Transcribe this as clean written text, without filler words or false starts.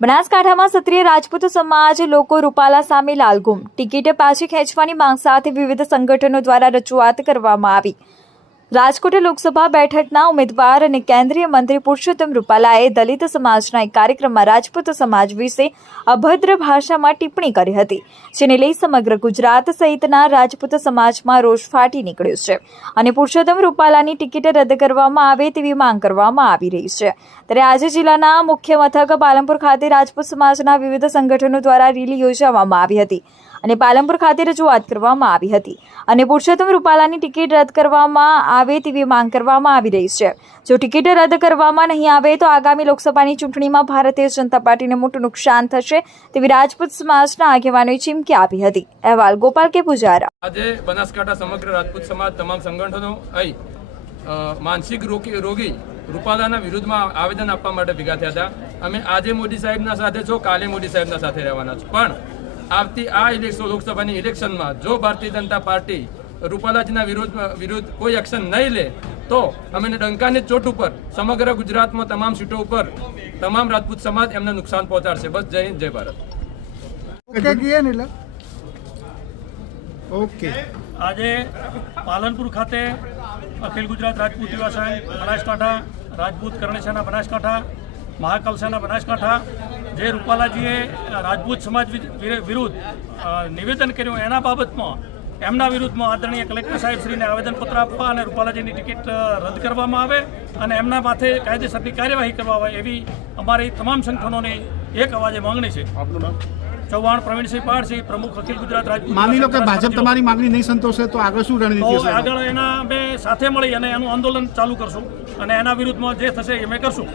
બનાસકાંઠામાં ક્ષત્રિય રાજપૂત સમાજ લોકો રૂપાલા સામે લાલઘુમ ટિકિટ પાછી ખેંચવાની માંગ સાથે વિવિધ સંગઠનો દ્વારા રજૂઆત કરવામાં આવી। રાજકોટ લોકસભા બેઠકના ઉમેદવાર અને કેન્દ્રીય મંત્રી પુરુષોત્તમ રૂપાલાએ દલિત સમાજના એક કાર્યક્રમમાં રાજપૂત સમાજ વિશે અભદ્ર ભાષામાં ટિપ્પણી કરી હતી, જેને લઈ સમગ્ર ગુજરાત સહિતના રાજપૂત સમાજમાં રોષ ફાટી નીકળ્યો છે અને પુરુષોત્તમ રૂપાલાની ટિકિટ રદ કરવામાં આવે તેવી માંગ કરવામાં આવી રહી છે। ત્યારે આજે જિલ્લાના મુખ્ય મથક પાલનપુર ખાતે રાજપૂત સમાજના વિવિધ સંગઠનો દ્વારા રેલી યોજવામાં આવી હતી અને પાલનપુર ખાતે રજૂઆત કરવામાં આવી હતી અને પુરુષોત્તમ રૂપાલાની ટિકિટ રદ કરવામાં આવે તેવી માંગ કરવામાં આવી રહી છે। જો ટિકિટ રદ કરવામાં નહીં આવે તો આગામી લોકસભાની ચૂંટણીમાં ભારતીય જનતા પાર્ટીને મોટું નુકસાન થશે તેવી રાજપૂત સમાજના આગેવાનોએ ચીમકી આપી હતી। અહેવાલ ગોપાલ કે પૂજારા। આજે બનાસકાંઠા સમગ્ર રાજપૂત સમાજ તમામ સંગઠનો અહીં માનસિક રોગી રૂપાલાના વિરુદ્ધમાં આવેદન આપવા માટે ભેગા થયા હતા। અમે આજે મોદી સાહેબના સાથે છો, કાલે મોદી સાહેબના સાથે રહેવાના છો, પણ આવતી આ લોકસભાની ઇલેક્શનમાં જો ભારતીય જનતા પાર્ટી રૂપાલાજીના વિરુદ્ધ કોઈ એક્શન નહીં લે તો અમે ડંકાની ચોટ ઉપર સમગ્ર ગુજરાતમાં તમામ સીટો ઉપર તમામ રાજપૂત સમાજ એમને નુકસાન પહોંચાડશે। બસ જય હિન્દ, જય ભારત। ઓકે, આજે પાલનપુર ખાતે અખિલ ગુજરાત રાજપૂત યુવા સંઘ બનાસકાંઠા, રાજપૂત કરણી સેના બનાસકાંઠા, મહાકાલ સેના બનાસકાંઠા જે રૂપાલાજીએ રાજપૂત સમાજ વિરુદ્ધ નિવેદન કર્યું એના બાબતમાં એમના વિરુદ્ધમાં આદરણીય કલેક્ટર સાહેબશ્રીને આવેદનપત્ર આપવા અને રૂપાલાજીની ટિકિટ રદ કરવામાં આવે અને એમના માથે કાયદેસરની કાર્યવાહી કરવા આવે એવી અમારી તમામ સંગઠનોની એક અવાજે માંગણી છે। આપનું નામ? ચૌહાણ પ્રવીણસિંહ પાડસિંહ, પ્રમુખ અખિલ ગુજરાત રાજપૂત। માની લો કે ભાજપ તમારી માંગણી નહીં સંતોષે તો આગળ શું રણનીતિ હશે? આગળ એના અમે સાથે મળી અને એનું આંદોલન ચાલુ કરશું અને એના વિરુદ્ધમાં જે થશે એ અમે કરશું।